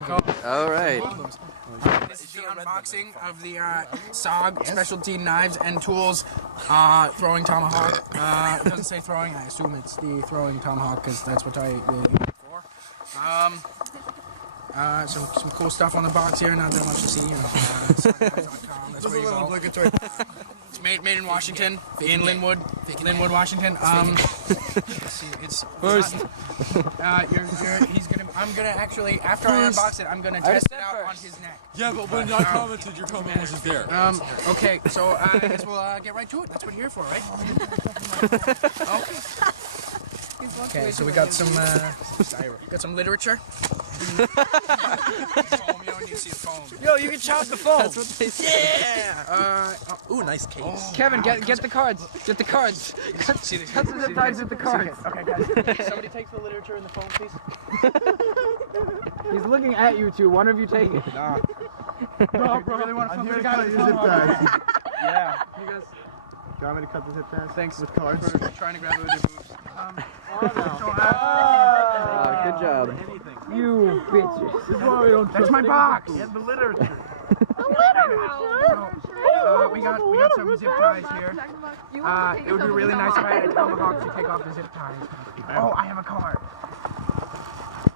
All right. This is the unboxing of the SOG Specialty Knives and Tools Throwing Tomahawk. It doesn't say throwing, I assume it's the Throwing Tomahawk because that's what I really use it for. Some cool stuff on the box here, not that much to see, you know. SOG.com, that's where you go. It's made in Washington, in Linwood, Washington. It's First. I'm gonna actually, after I unbox it, I'm gonna test it out on his neck. Yeah, but when I commented, your comment wasn't there. Okay, so I guess we'll get right to it. That's what you're here for, right? Okay, so we got some literature. Foam, you don't need to see the foam. Yo, you can chop the foam. That's what they say. Yeah. Ooh, nice case. Kevin, get the cards. Get the cards. Cut the zip ties with the cards. Okay, guys. Somebody take the literature and the foam, please. He's looking at you two. One of you take it. No, bro. You really want to flip the guy with the zip ties. Yeah. You guys. Do you want me to cut the zip ties? Thanks. With cards? For trying to grab it with your boobs. Good job. You bitches. That's my box. And the literature. We got some zip ties here. It would be really nice if I had a tomahawk to take off the zip ties. Oh, I have a card.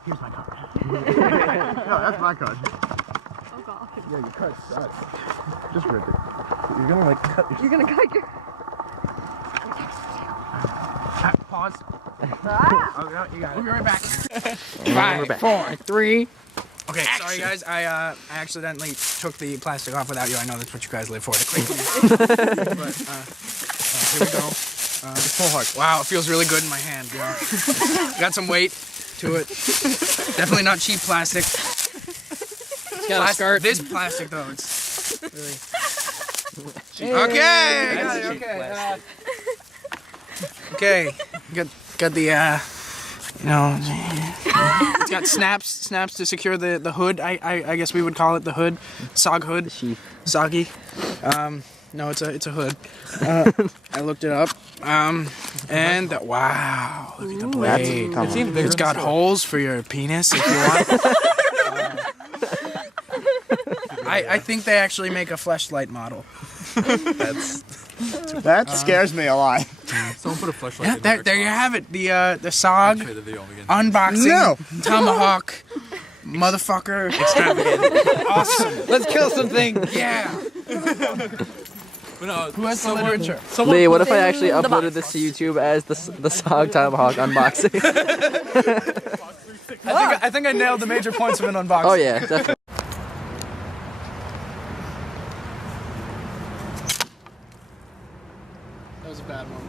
Here's my card. No, that's my card. Oh god. Yeah, your card sucks. Just rip it. You're gonna like cut your... You're gonna cut your... Pause. Oh, no, you got it. We'll be right back. 5, 4, 3. Okay, sorry guys, I accidentally took the plastic off without you. I know that's what you guys live for. But here we go. Full heart. Wow, it feels really good in my hand. Yeah. Got some weight to it. Definitely not cheap plastic. It's got a skirt. This plastic though, it's really. Okay. Okay. Got the you know, it's got snaps to secure the hood. I guess we would call it the hood, SOG hood, SOGgy. No, it's a hood. I looked it up. And wow, look at the blade. It's got holes for your penis if you want. I think they actually make a fleshlight model. That scares me a lot. Someone put a flashlight. Yeah, there you have it. The SOG unboxing Tomahawk motherfucker extravagant. Awesome. Let's kill something. Yeah. Who has the literature? Lee, what if I actually uploaded this to YouTube as the SOG Tomahawk unboxing? I think I nailed the major points of an unboxing. Oh yeah, definitely. That was a bad one.